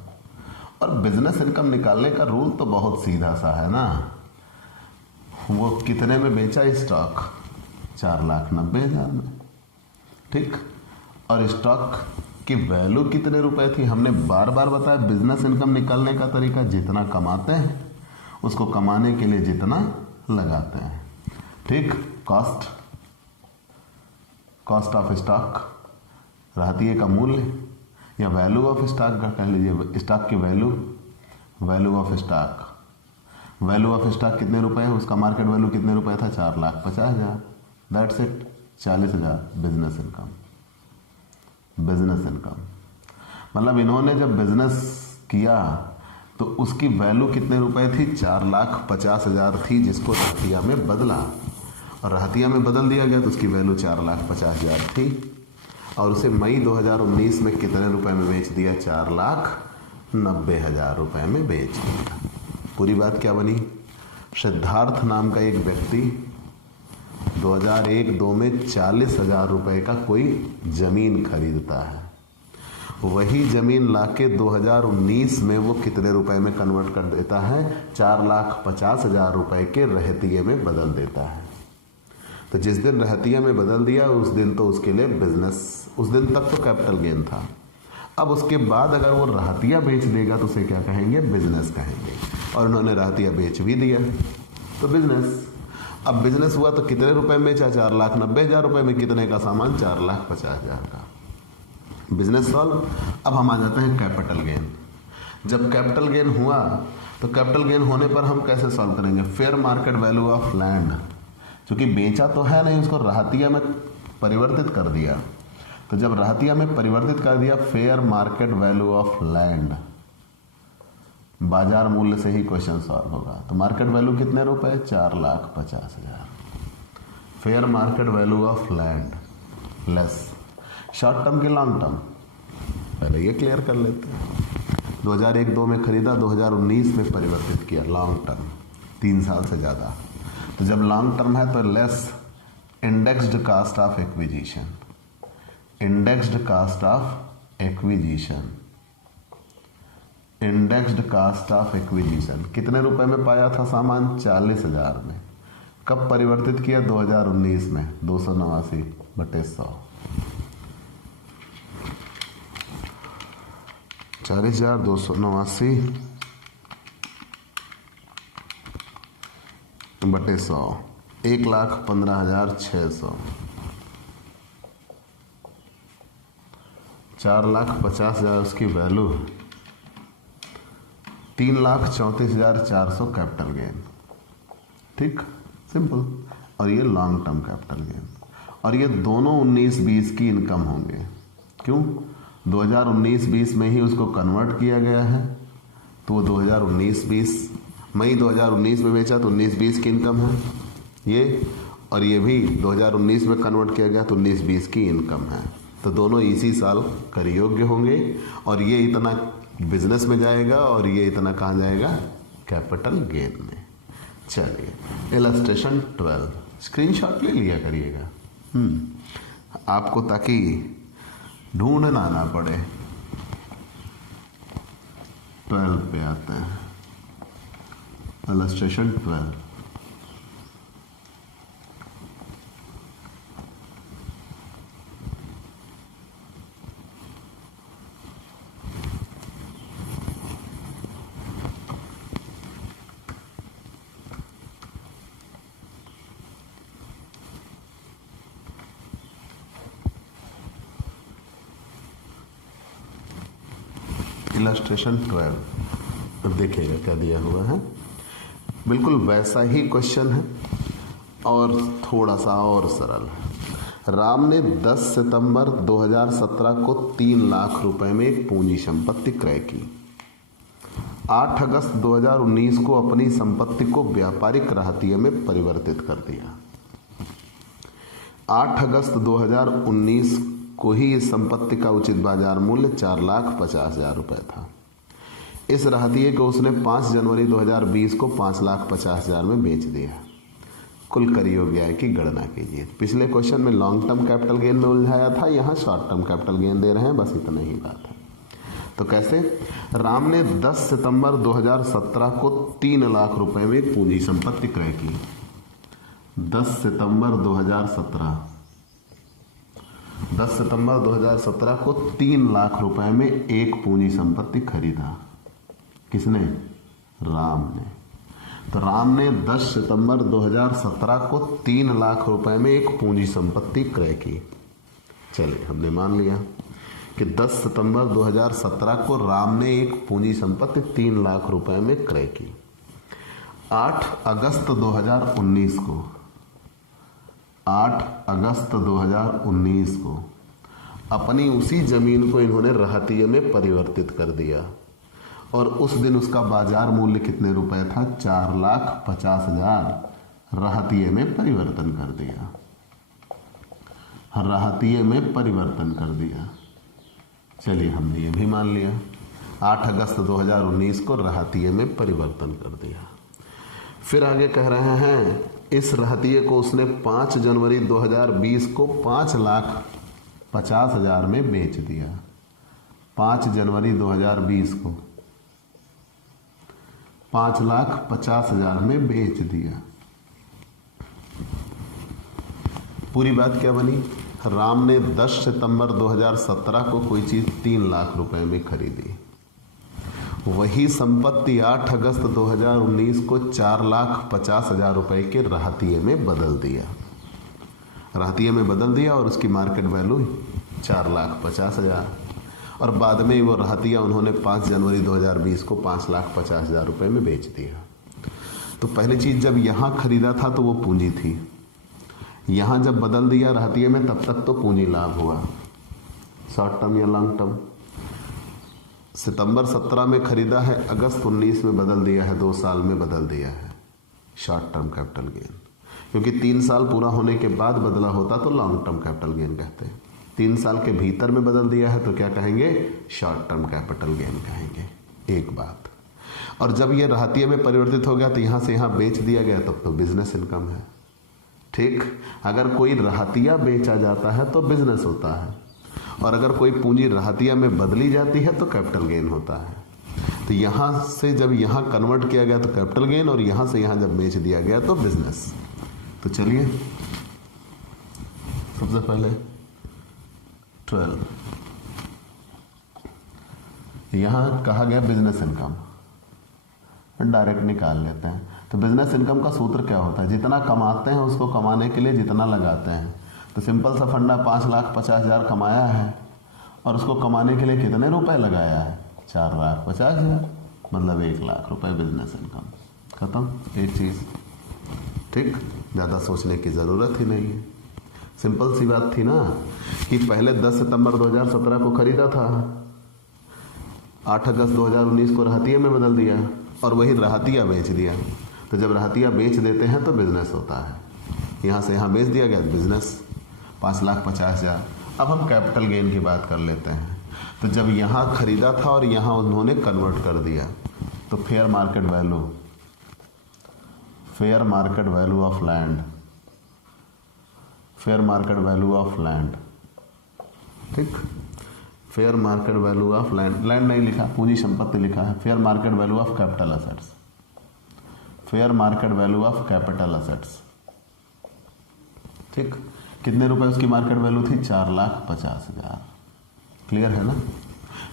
और बिजनेस इनकम निकालने का रूल तो बहुत सीधा सा है ना। वो कितने में बेचा स्टॉक? 4,90,000 में। ठीक, और स्टॉक की वैल्यू कितने रुपए थी? हमने बार बार बताया बिजनेस इनकम निकालने का तरीका, जितना कमाते हैं उसको कमाने के लिए जितना लगाते हैं। ठीक, कॉस्ट ऑफ स्टॉक, राहतिये का मूल्य या वैल्यू ऑफ स्टॉक का कह लीजिए, स्टॉक की value of stock. Value of stock कितने रुपए है? उसका मार्केट वैल्यू कितने रुपए था? 4,50,000। That's it, 40,000 business income. Business income मतलब इन्होंने जब बिजनेस किया तो उसकी वैल्यू कितने रुपए थी? 4,50,000 थी, जिसको राहतिया में बदला और राहतिया में बदल दिया गया तो उसकी वैल्यू 4,50,000 थी और उसे मई 2019 में कितने रुपए में बेच दिया? 4,90,000 रुपए में बेच दिया। पूरी बात क्या बनी? सिद्धार्थ नाम का एक व्यक्ति 2001-2 में 40,000 रुपए का कोई जमीन खरीदता है। वही जमीन लाके 2019 में वो कितने रुपए में कन्वर्ट कर देता है? 4,50,000 रुपए के रहतिये में बदल देता है। तो जिस दिन रहतिया में बदल दिया उस दिन तो उसके लिए बिजनेस, उस दिन तक तो कैपिटल गेन था। अब उसके बाद अगर वो रहतिया बेच देगा तो उसे क्या कहेंगे? बिजनेस कहेंगे। और उन्होंने रहतिया बेच भी दिया तो बिजनेस। अब बिजनेस हुआ तो कितने रुपए में बेचा? 4,90,000 रुपए में। कितने का सामान? 4,50,000 का। Business solve. अब हम आ जाते हैं कैपिटल गेन। जब कैपिटल गेन हुआ तो कैपिटल गेन होने पर हम कैसे सॉल्व करेंगे? Fair market value of land, क्योंकि बेचा तो है नहीं, उसको राहतिया में परिवर्तित कर दिया। तो जब राहतिया में परिवर्तित कर दिया, fair market value of land, बाजार मूल्य से ही क्वेश्चन सॉल्व होगा। तो मार्केट वैल्यू कितने रुपए? 4,50,000। Fair market value of land less short term की लॉन्ग टर्म, पहले ये क्लियर कर लेते हैं। 2001-2 में खरीदा, 2019 में परिवर्तित किया, लॉन्ग टर्म, 3 साल से ज़्यादा। तो जब लॉन्ग टर्म है तो less indexed cost of acquisition, indexed cost of acquisition, indexed cost of acquisition. कितने रुपए में पाया था सामान? 40,000 में। कब परिवर्तित किया? 2019 में, 289/100। 40,289/100, 1,15,600, 4,50,000 उसकी वैल्यू, 3,34,400 कैपिटल गेन। ठीक, सिंपल। और ये लॉन्ग टर्म कैपिटल गेन, और ये दोनों 19-20 की इनकम होंगे। क्यों? 2019-20 में ही उसको कन्वर्ट किया गया है, तो वो 2019-20 मई 2019 में बेचा तो 19-20 की इनकम है ये, और ये भी 2019 में कन्वर्ट किया गया तो 19-20 की इनकम है। तो दोनों इसी साल कर योग्य होंगे, और ये इतना बिजनेस में जाएगा और ये इतना कहाँ जाएगा? कैपिटल गेन में। चलिए, इलस्ट्रेशन 12 स्क्रीनशॉट ले लिया करिएगा आपको, ताकि ढूंढना ना पड़े। 12 पे आते हैं, इलस्ट्रेशन 12। इलस्ट्रेशन 12, अब देखिएगा क्या दिया हुआ है। बिल्कुल वैसा ही क्वेश्चन है और थोड़ा सा और सरल है। राम ने 10 सितंबर 2017 को 3 लाख रुपए में एक पूंजी संपत्ति क्रय की। 8 अगस्त 2019 को अपनी संपत्ति को व्यापारिक राहतिये में परिवर्तित कर दिया। 8 अगस्त 2019 को ही इस संपत्ति का उचित बाजार मूल्य 4,50,000 रुपए था। इस राहतिये को उसने 5 जनवरी 2020 को 5,50,000 में बेच दिया। कुल कर योग्य आय की गणना कीजिए। पिछले क्वेश्चन में लॉन्ग टर्म कैपिटल गेन में उलझाया था, यहाँ शॉर्ट टर्म कैपिटल गेन दे रहे हैं, बस इतना ही बात है। तो कैसे? राम ने 10 सितंबर 2017 को 3 लाख रुपए में एक पूंजी संपत्ति क्रय की। 10 सितंबर 2017 को 3 लाख रुपए में एक पूंजी संपत्ति खरीदा। किसने? राम ने। तो राम ने 10 सितंबर 2017 को 3 लाख रुपए में एक पूंजी संपत्ति क्रय की। चलिए, हमने मान लिया कि 10 सितंबर 2017 को राम ने एक पूंजी संपत्ति 3 लाख रुपए में क्रय की। 8 अगस्त 2019 को अपनी उसी जमीन को इन्होंने राहतिये में परिवर्तित कर दिया, और उस दिन उसका बाजार मूल्य कितने रुपए था? 4,50,000 राहतिये में परिवर्तन कर दिया, राहतिये में परिवर्तन कर दिया। चलिए, हमने ये भी मान लिया। 8 अगस्त 2019 को राहतिये में परिवर्तन कर दिया। फिर आगे कह रहे हैं, इस राहतिये को उसने 5 जनवरी 2020 को 5,50,000 में बेच दिया। 5 जनवरी 2020 को 5,50,000 में बेच दिया। पूरी बात क्या बनी? राम ने 10 सितंबर 2017 को कोई चीज 3 लाख रुपए में खरीदी। वही संपत्ति 8 अगस्त 2019 को 4,50,000 रुपए के राहतिये में बदल दिया। राहतिये में बदल दिया और उसकी मार्केट वैल्यू 4,50,000। और बाद में वो रहतिया उन्होंने 5 जनवरी 2020 को 5,50,000 रुपये में बेच दिया। तो पहली चीज़, जब यहाँ खरीदा था तो वो पूंजी थी, यहाँ जब बदल दिया रहतिये में तब तक तो पूंजी लाभ हुआ, शॉर्ट टर्म या लॉन्ग टर्म। सितंबर 17 में खरीदा है, अगस्त 19 में बदल दिया है, 2 साल में बदल दिया है, शॉर्ट टर्म कैपिटल गेन। क्योंकि 3 साल पूरा होने के बाद बदला होता तो लॉन्ग टर्म कैपिटल गेन कहते हैं। 3 साल के भीतर में बदल दिया है तो क्या कहेंगे? शॉर्ट टर्म कैपिटल गेन कहेंगे। एक बात। और जब ये रहतिये में परिवर्तित हो गया तो यहाँ से यहाँ बेच दिया गया, तब तो बिजनेस इनकम है। ठीक, अगर कोई रहतिया बेचा जाता है तो बिजनेस होता है, और अगर कोई पूंजी रहतिया में बदली जाती है तो कैपिटल गेन होता है। तो यहाँ से जब यहाँ कन्वर्ट किया गया तो कैपिटल गेन, और यहाँ से यहाँ जब बेच दिया गया तो बिजनेस। तो चलिए सबसे पहले 12 यहाँ कहा गया बिजनेस इनकम, डायरेक्ट निकाल लेते हैं। तो बिजनेस इनकम का सूत्र क्या होता है? जितना कमाते हैं उसको कमाने के लिए जितना लगाते हैं। तो सिंपल सा फंडा, 5,50,000 कमाया है और उसको कमाने के लिए कितने रुपए लगाया है? 4,50,000, मतलब 1,00,000 रुपए बिजनेस इनकम। खत्म एक चीज़। ठीक, ज़्यादा सोचने की ज़रूरत ही नहीं है। सिंपल सी बात थी ना कि पहले 10 सितंबर 2017 को खरीदा था, 8 अगस्त 2019 को रहतिये में बदल दिया और वही रहतिया बेच दिया। तो जब रहतिया बेच देते हैं तो बिजनेस होता है। यहाँ से यहाँ बेच दिया गया बिजनेस, 5,50,000। अब हम कैपिटल गेन की बात कर लेते हैं। तो जब यहाँ खरीदा था और यहाँ उन्होंने कन्वर्ट कर दिया तो fair market value of land, fair market value of land. ठीक, fair market value of land, land नहीं लिखा, पूंजी संपत्ति लिखा है। Fair market value of capital assets, fair market value of capital assets. ठीक, कितने रुपए उसकी मार्केट वैल्यू थी? 4,50,000। क्लियर है ना?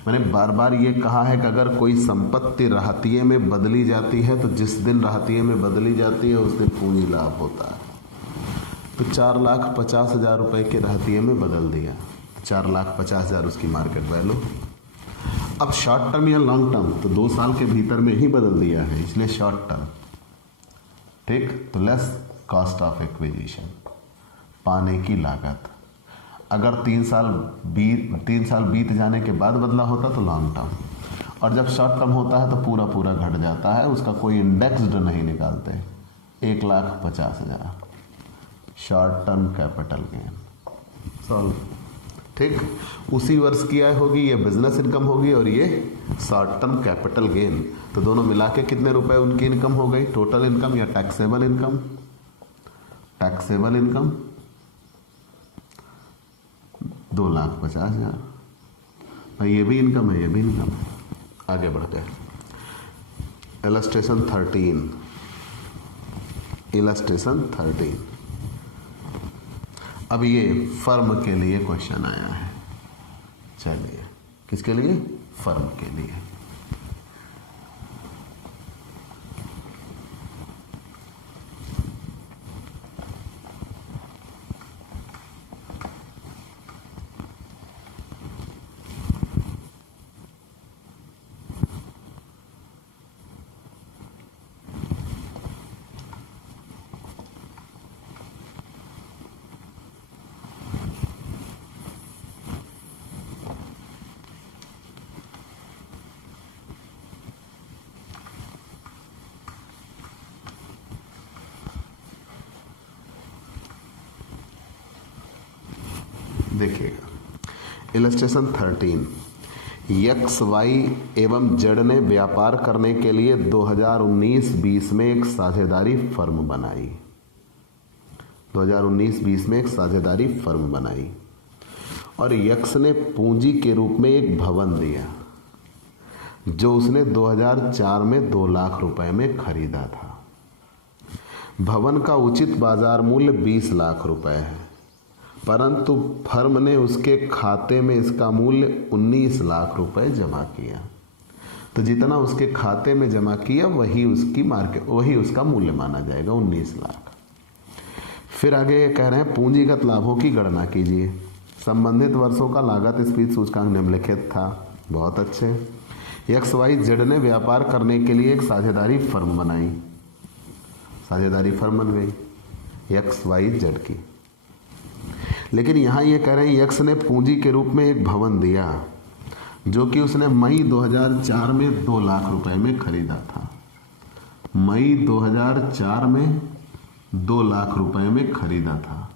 मैंने बार बार ये कहा है कि अगर कोई संपत्ति रहतिये में बदली जाती है तो जिस दिन रहतिये में बदली जाती है उस दिन पूंजी लाभ होता है। तो 4,50,000 रुपए के रहतिये में बदल दिया, 4,50,000 उसकी मार्केट वैल्यू। अब शॉर्ट टर्म या लॉन्ग टर्म, तो 2 साल के भीतर में ही बदल दिया है, इसलिए शॉर्ट टर्म। ठीक, तो लेस कॉस्ट ऑफ एक्विजिशन, पाने की लागत। अगर 3 साल बीत जाने के बाद बदला होता तो लॉन्ग टर्म, और जब शॉर्ट टर्म होता है तो पूरा पूरा घट जाता है, उसका कोई इंडेक्स्ड नहीं निकालते। 1,50,000 short term capital gain, solve. ठीक, उसी वर्ष की आय होगी, ये बिजनेस इनकम होगी और ये शॉर्ट टर्म कैपिटल गेन। तो दोनों मिला के कितने रुपए उनकी इनकम हो गई? टोटल इनकम या टैक्सेबल इनकम? Taxable income 2,50,000। भाई ये भी इनकम है, ये भी इनकम है। आगे बढ़ते हैं। इलस्ट्रेशन 13। अब ये फर्म के लिए क्वेश्चन आया है। चलिए, किसके लिए? फर्म के लिए। देखिएगा, इलस्ट्रेशन 13। यक्स, वाई एवं जेड ने व्यापार करने के लिए 2019-20 में एक साझेदारी फर्म बनाई। 2019-20 में एक साझेदारी फर्म बनाई और यक्स ने पूंजी के रूप में एक भवन दिया जो उसने 2004 में 2 लाख रुपए में खरीदा था। भवन का उचित बाजार मूल्य 20 लाख रुपए है, परंतु फर्म ने उसके खाते में इसका मूल्य 19 लाख रुपए जमा किया। तो जितना उसके खाते में जमा किया वही उसका मूल्य माना जाएगा, 19 लाख। फिर आगे ये कह रहे हैं पूंजीगत लाभों की गणना कीजिए। संबंधित वर्षों का लागत स्फीति सूचकांक निम्नलिखित था। बहुत अच्छे। XYZ ने व्यापार करने के लिए एक साझेदारी फर्म बनाई, साझेदारी फर्म बन गई XYZ की। लेकिन यहां ये कह रहे हैं X ने पूंजी के रूप में एक भवन दिया जो कि उसने मई 2004 में 2 लाख रुपए में खरीदा था। मई 2004 में 2 लाख रुपए में खरीदा था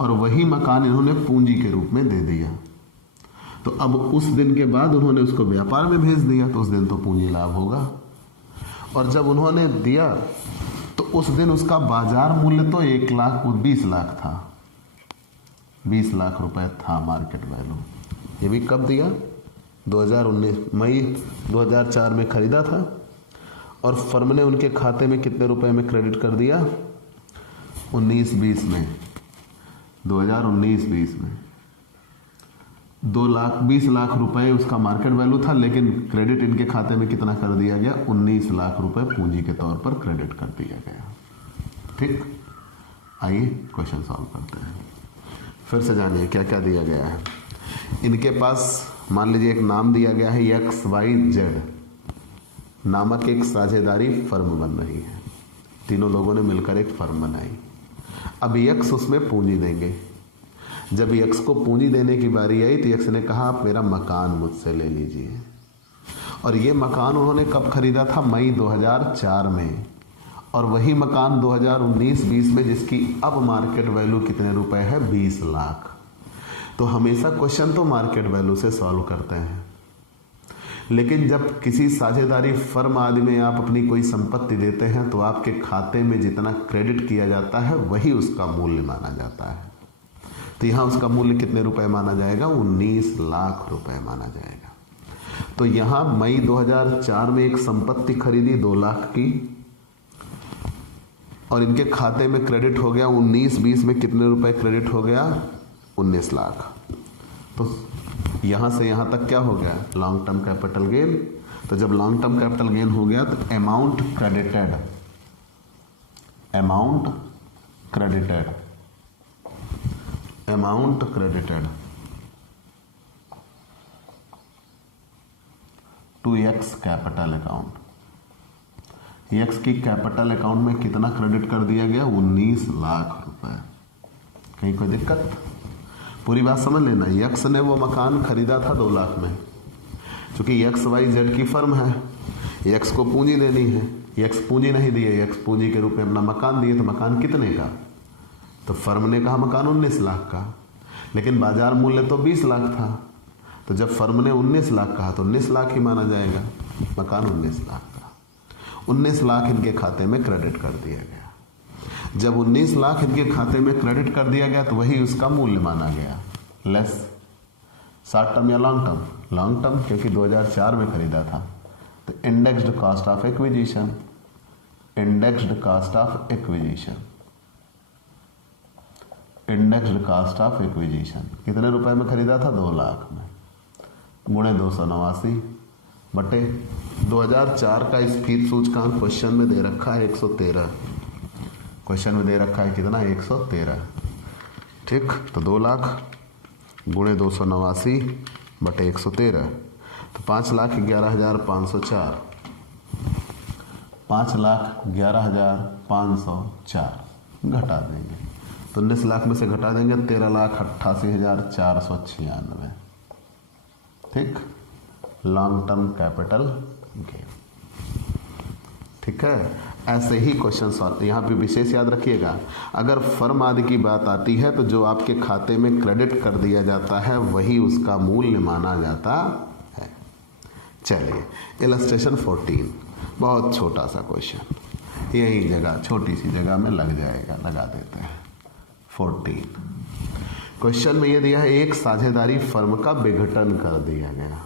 और वही मकान इन्होंने पूंजी के रूप में दे दिया। तो अब उस दिन के बाद उन्होंने उसको व्यापार में भेज दिया तो उस दिन तो पूंजी लाभ होगा। और जब उन्होंने दिया तो उस दिन उसका बाजार मूल्य तो 20 लाख था, 20 लाख रुपए था मार्केट वैल्यू। ये भी कब दिया? 2019 मई 2004 में खरीदा था और फर्म ने उनके खाते में कितने रुपए में क्रेडिट कर दिया? 19-20 में, 2019-20 में 20 लाख रुपए उसका मार्केट वैल्यू था, लेकिन क्रेडिट इनके खाते में कितना कर दिया गया? 19 लाख रुपए पूंजी के तौर पर क्रेडिट कर दिया गया। ठीक, आइए क्वेश्चन सॉल्व करते हैं। फिर से जानिए क्या क्या दिया गया है। इनके पास मान लीजिए एक नाम दिया गया है XYZ नामक एक साझेदारी फर्म बन रही है। तीनों लोगों ने मिलकर एक फर्म बनाई। अब X उसमें पूंजी देंगे। जब X को पूंजी देने की बारी आई तो X ने कहा आप मेरा मकान मुझसे ले लीजिए। और ये मकान उन्होंने कब खरीदा था? मई 2004 में। और वही मकान 2019-20 में जिसकी अब मार्केट वैल्यू कितने रुपए है? 20 लाख। तो हमेशा क्वेश्चन तो मार्केट वैल्यू से सॉल्व करते हैं, लेकिन जब किसी साझेदारी फर्म आदि में आप अपनी कोई संपत्ति देते हैं तो आपके खाते में जितना क्रेडिट किया जाता है वही उसका मूल्य माना जाता है। तो यहाँ उसका मूल्य कितने रुपए माना जाएगा? 19 लाख रुपए माना जाएगा। तो यहाँ मई 2004 में एक संपत्ति खरीदी 2 लाख की और इनके खाते में क्रेडिट हो गया 19-20 में कितने रुपए क्रेडिट हो गया? 19 लाख। तो यहां से यहां तक क्या हो गया? Long term capital gain. तो जब लॉन्ग टर्म कैपिटल गेन हो गया तो amount credited 2x capital account. X की कैपिटल अकाउंट में कितना क्रेडिट कर दिया गया? 19 लाख रुपए। कहीं कोई दिक्कत? पूरी बात समझ लेना। X ने वो मकान खरीदा था 2 लाख में। क्योंकि XYZ की फर्म है, X को पूंजी देनी है। X पूंजी नहीं दी है, X पूंजी के रूप में अपना मकान दिए। तो मकान कितने का? तो फर्म ने कहा मकान 19 लाख का, लेकिन बाजार मूल्य तो 20 लाख था। तो जब फर्म ने 19 लाख कहा तो 19 लाख ही माना जाएगा। मकान 19 लाख का, 19 लाख इनके खाते में क्रेडिट कर दिया गया। जब 19 लाख इनके खाते में क्रेडिट कर दिया गया तो वही उसका मूल्य माना गया। लेस शॉर्ट टर्म या लॉन्ग टर्म? लॉन्ग टर्म, क्योंकि 2004 में खरीदा था। तो indexed cost of acquisition, indexed cost of acquisition, indexed cost of acquisition कितने रुपए में खरीदा था? 2 लाख में, गुणे 289 बटे 2004 का स्फीति सूचकांक क्वेश्चन में दे रखा है 113। क्वेश्चन में दे रखा है कितना? 113। ठीक, तो 2 लाख गुणे 289 बटे 113 तो 5,11,504, 5,11,504 घटा देंगे तो 19 लाख में से घटा देंगे 13,88,496। ठीक, लॉन्ग टर्म कैपिटल गेन। ठीक है, ऐसे ही क्वेश्चन सॉल्व। यहाँ पे विशेष याद रखिएगा, अगर फर्म आदि की बात आती है तो जो आपके खाते में क्रेडिट कर दिया जाता है वही उसका मूल्य माना जाता है। चलिए इलस्ट्रेशन 14, बहुत छोटा सा क्वेश्चन, यही जगह छोटी सी जगह में लग जाएगा, लगा देते हैं। 14 क्वेश्चन में ये दिया है एक साझेदारी फर्म का विघटन कर दिया गया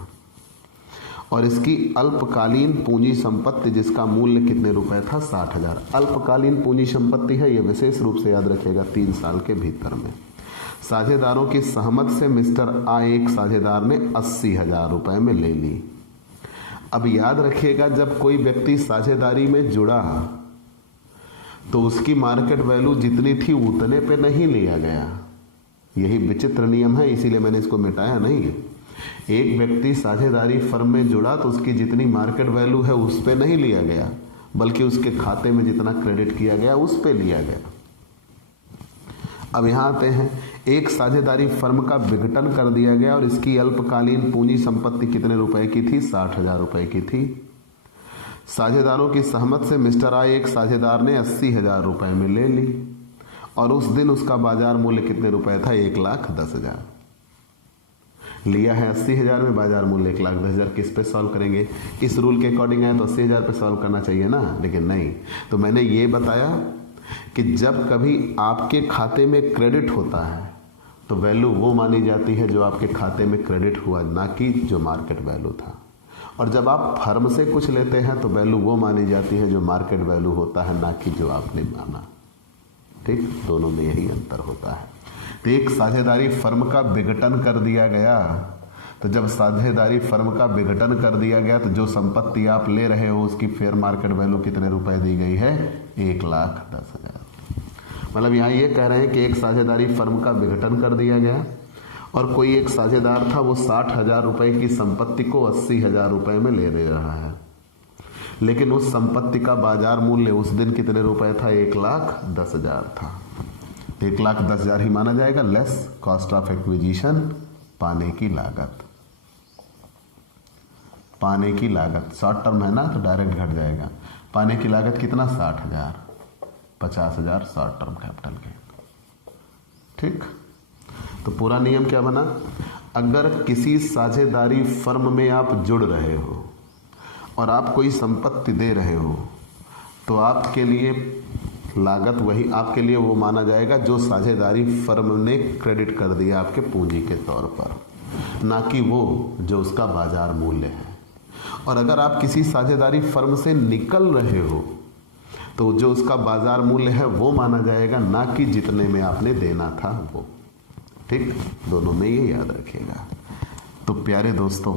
और इसकी अल्पकालीन पूंजी संपत्ति जिसका मूल्य कितने रुपए था? 60,000। अल्पकालीन पूंजी संपत्ति है, ये विशेष रूप से याद रखिएगा, 3 साल के भीतर में। साझेदारों की सहमत से मिस्टर आ एक साझेदार ने 80,000 रुपए में ले ली। अब याद रखिएगा, जब कोई व्यक्ति साझेदारी में जुड़ा तो उसकी मार्केट वैल्यू जितनी थी उतने पे नहीं लिया गया, यही विचित्र नियम है, इसीलिए मैंने इसको मिटाया नहीं है। एक व्यक्ति साझेदारी फर्म में जुड़ा तो उसकी जितनी मार्केट वैल्यू है उस पे नहीं लिया गया, बल्कि उसके खाते में जितना क्रेडिट किया गया उस पे लिया गया। अब यहां आते हैं, एक साझेदारी फर्म का विघटन कर दिया गया और इसकी अल्पकालीन पूंजी संपत्ति कितने रुपए की थी? 60,000 रुपए की थी। साझेदारों की सहमत से मिस्टर आई एक साझेदार ने 80,000 रुपए में ले ली और उस दिन उसका बाजार मूल्य कितने रुपए था? 1,10,000। लिया है 80,000 में, बाजार मूल्य 1,10,000। किस पे सॉल्व करेंगे? इस रूल के अकॉर्डिंग है तो 80,000 पे सॉल्व करना चाहिए ना, लेकिन नहीं। तो मैंने ये बताया कि जब कभी आपके खाते में क्रेडिट होता है तो वैल्यू वो मानी जाती है जो आपके खाते में क्रेडिट हुआ, ना कि जो मार्केट वैल्यू था। और जब आप फर्म से कुछ लेते हैं तो वैल्यू वो मानी जाती है जो मार्केट वैल्यू होता है, ना कि जो आपने माना। ठीक, दोनों में यही अंतर होता है। तो एक साझेदारी फर्म का विघटन कर दिया गया, तो जब साझेदारी फर्म का विघटन कर दिया गया तो जो संपत्ति आप ले रहे हो उसकी फेयर मार्केट वैल्यू कितने रुपए दी गई है? 1,10,000। मतलब यहाँ ये कह रहे हैं कि एक साझेदारी फर्म का विघटन कर दिया गया और कोई एक साझेदार था, वो 60,000 रुपए की संपत्ति को 80,000 रुपए में ले दे रहा है, लेकिन उस संपत्ति का बाजार मूल्य उस दिन कितने रुपए था? 1,10,000 था। 1,10,000 ही माना जाएगा, लेस कॉस्ट ऑफ एक्विजिशन, पाने की लागत। पाने की लागत शॉर्ट टर्म है ना तो डायरेक्ट घट जाएगा। पाने की लागत कितना? 60,000, 50,000 शॉर्ट टर्म कैपिटल गेन। ठीक, तो पूरा नियम क्या बना? अगर किसी साझेदारी फर्म में आप जुड़ रहे हो और आप कोई संपत्ति दे रहे हो तो आपके लिए लागत वही, आपके लिए वो माना जाएगा जो साझेदारी फर्म ने क्रेडिट कर दिया आपके पूंजी के तौर पर, ना कि वो जो उसका बाजार मूल्य है। और अगर आप किसी साझेदारी फर्म से निकल रहे हो तो जो उसका बाजार मूल्य है वो माना जाएगा, ना कि जितने में आपने देना था वो। ठीक, दोनों में ये याद रखिएगा। तो प्यारे दोस्तों,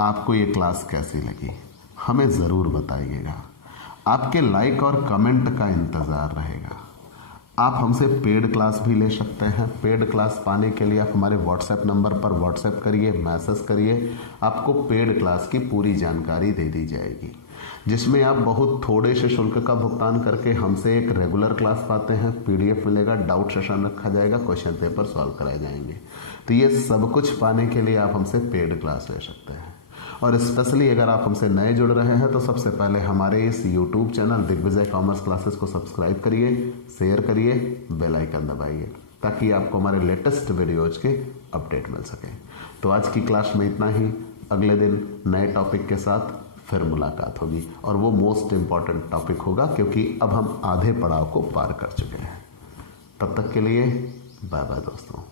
आपको ये क्लास कैसी लगी हमें ज़रूर बताइएगा। आपके लाइक और कमेंट का इंतज़ार रहेगा। आप हमसे पेड क्लास भी ले सकते हैं। पेड क्लास पाने के लिए आप हमारे व्हाट्सएप नंबर पर व्हाट्सएप करिए, मैसेज करिए, आपको पेड क्लास की पूरी जानकारी दे दी जाएगी, जिसमें आप बहुत थोड़े से शुल्क का भुगतान करके हमसे एक रेगुलर क्लास पाते हैं। पीडीएफ मिलेगा, डाउट सेशन रखा जाएगा, क्वेश्चन पेपर सॉल्व कराए जाएंगे। तो ये सब कुछ पाने के लिए आप हमसे पेड क्लास ले सकते हैं। और स्पेशली अगर आप हमसे नए जुड़ रहे हैं तो सबसे पहले हमारे इस YouTube channel Digvijay commerce classes को सब्सक्राइब करिए, शेयर करिए, बेल आइकन दबाइए, ताकि आपको हमारे लेटेस्ट वीडियोज के अपडेट मिल सके। तो आज की क्लास में इतना ही। अगले दिन नए टॉपिक के साथ फिर मुलाकात होगी और वो मोस्ट इम्पॉर्टेंट टॉपिक होगा, क्योंकि अब हम आधे पड़ाव को पार कर चुके हैं। तब तक के लिए बाय बाय दोस्तों।